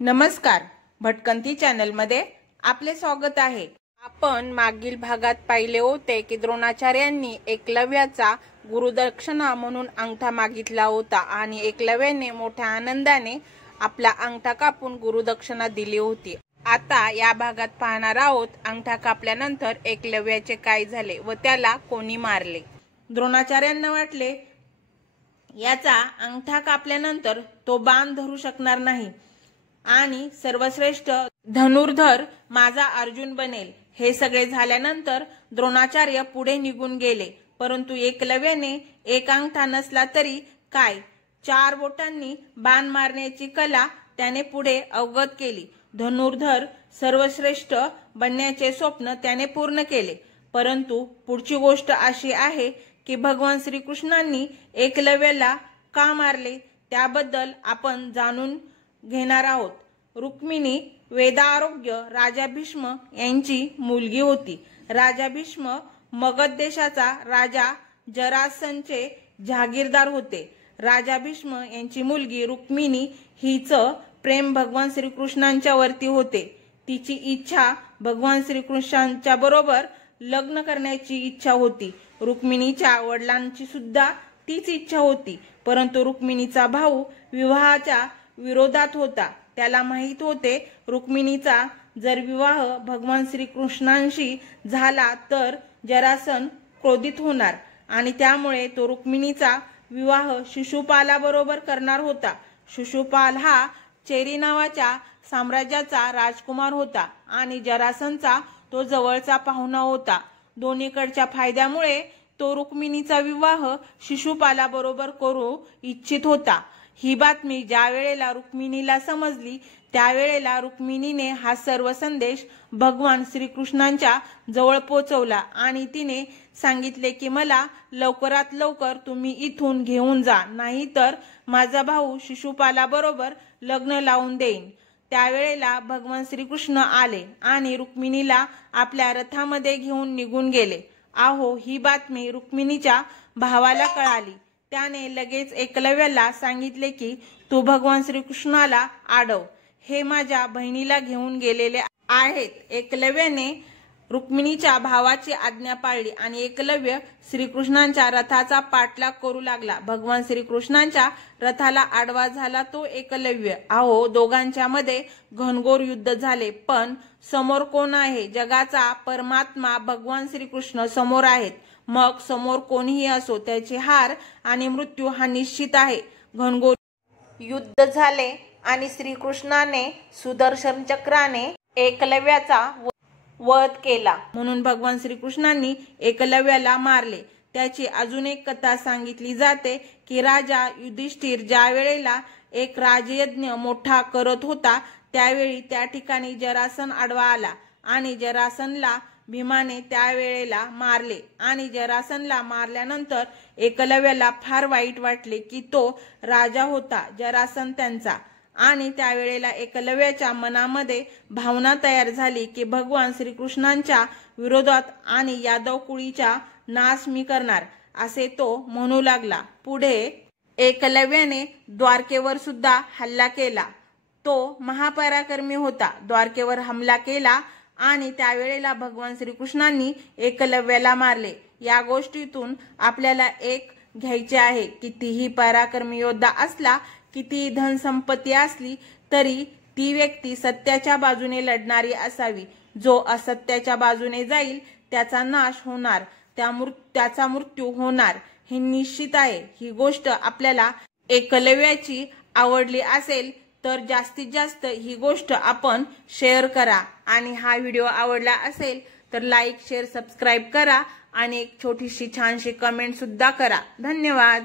नमस्कार, भटकंती चॅनल मध्ये आपले स्वागत आहे। आपण मागील भागात पाहिले होते की द्रोणाचार्यांनी एकलव्याचा गुरुदक्षिणा म्हणून अंगठा मागितला होता आणि एकलव्याने मोठ्या आनंदाने आपला अंगठा कापून गुरुदक्षिणा दिली होती। आता या भागात पाहणार आहोत अंगठा कापल्यानंतर एकलव्याचे काय झाले व त्याला कोणी मारले। द्रोणाचार्यांना वाटले याचा अंगठा कापल्यानंतर तो बाण धरू शकणार नाही आणि सर्वश्रेष्ठ धनुर्धर माझा अर्जुन बनेल। हे सगळे झाल्यानंतर द्रोणाचार्य पुढे निघून गेले, परंतु एकलव्याने एक अंगठा नसला तरी काय 4 बोटांनी बाण मारण्याची कला त्याने पुढे अवगत केली। धनुर्धर सर्वश्रेष्ठ बनण्याचे स्वप्न त्याने पूर्ण केले। परंतु पुढची गोष्ट अशी आहे की भगवान श्रीकृष्णांनी एकलव्याला का मारले त्याबद्दल आपण जाणून घेणार आहोत। रुक्मिणी वेदारोग्य राजा भीष्म यांची मुलगी होती। राजा भीष्म मगध देशाचा राजा जरासंधचे जहागीरदार होते। राजा भीष्म यांची मुलगी रुक्मिणी हिच प्रेम भगवान श्रीकृष्णांच्या वरती होते। तिची इच्छा भगवान श्रीकृष्णांच्या बरोबर लग्न करण्याची इच्छा होती। रुक्मिणीच्या वडिलांची सुद्धा तीच इच्छा होती, परंतु रुक्मिणीचा भाऊ विवाहाच्या विरोधात होता। त्याला माहित होते रुक्मिणीचा जर विवाह भगवान श्रीकृष्णांशी झाला तर जरासंध क्रोधित होणार आणि त्यामुळे तो रुक्मिणीचा विवाह शिशुपालाबरोबर करणार होता। शिशुपाल हा चेरी नावाच्या साम्राज्याचा राजकुमार होता आणि जरासंधचा तो जवळचा पाहुणा होता। दोन्हीकडच्या फायद्यामुळे तो रुक्मिणीचा विवाह शिशुपालाबरोबर करू इच्छित होता। ही बातमी ज्या वेळेला रुक्मिणीला समजली त्यावेळेला रुक्मिणीने हा सर्व संदेश भगवान श्रीकृष्णांच्या जवळ पोहोचवला आणि तिने सांगितले की मला लवकरात लवकर तुम्ही इथून घेऊन जा, नाहीतर माझा भाऊ शिशुपालाबरोबर लग्न लावून देईन। त्यावेळेला भगवान श्रीकृष्ण आले आणि रुक्मिणीला आपल्या रथामध्ये घेऊन निघून गेले। आहो ही बातमी रुक्मिणीच्या भावाला कळाली। त्याने लगेच एकलव्याला सांगितले की तू भगवान श्रीकृष्णाला आडव, हे माझ्या बहिणीला घेऊन गेलेले आहेत। एकलव्याने रुक्मिणीच्या भावाची आज्ञा पाळली आणि एकलव्य श्रीकृष्णांच्या रथाचा पाठलाग करू लागला। भगवान श्रीकृष्णांच्या रथाला आडवा झाला तो एकलव्य। आहो दोघांच्या मध्ये घनघोर युद्ध झाले, पण समोर कोण आहे? जगाचा परमात्मा भगवान श्रीकृष्ण समोर आहेत। मग समोर कोणीही असो त्याची हार आणि मृत्यू हा निश्चित आहे। घनघोर युद्ध झाले आणि श्रीकृष्णाने सुदर्शन चक्राने एकलव्याचा वध केला, म्हणून भगवान श्रीकृष्णांनी एकलव्याला मारले। त्याची अजून एक कथा सांगितली जाते की राजा युधिष्ठिर ज्या वेळेला एक राजयज्ञ मोठा करत होता त्यावेळी त्या ठिकाणी जरासंध आडवा आला आणि जरासंधला भीमाने त्यावेळेला मारले आणि जरासंधला मारल्यानंतर एकलव्याला फार वाईट वाटले की तो राजा होता जरासंध त्यांचा, आणि त्यावेळेला एकलव्याच्या मनामध्ये भावना तयार झाली की भगवान श्रीकृष्णांच्या विरोधात आणि यादव कुळीचा नाश मी करणार, असे तो म्हणू लागला। पुढे एकलव्याने द्वारकेवर सुद्धा हल्ला केला। तो महापराक्रमी होता। द्वारकेवर हमला केला आणि त्यावेळेला भगवान श्रीकृष्णांनी एकलव्याला मारले। या गोष्टीतून आपल्याला एक घ्यायचे आहे, कितीही पराक्रमी योद्धा असला, किती धनसंपत्ती असली तरी ती व्यक्ती सत्याच्या बाजूने लढणारी असावी। जो असत्याच्या बाजूने जाईल त्याचा नाश होणार, त्याचा मृत्यू होणार हे निश्चित आहे। ही गोष्ट आपल्याला एकलव्याची आवडली असेल तर जास्तीत जास्त ही गोष्ट आपण शेअर करा आणि हा व्हिडिओ आवडला असेल तर लाईक शेअर सबस्क्राईब करा आणि एक छोटीशी छानशी कमेंट सुद्धा करा। धन्यवाद।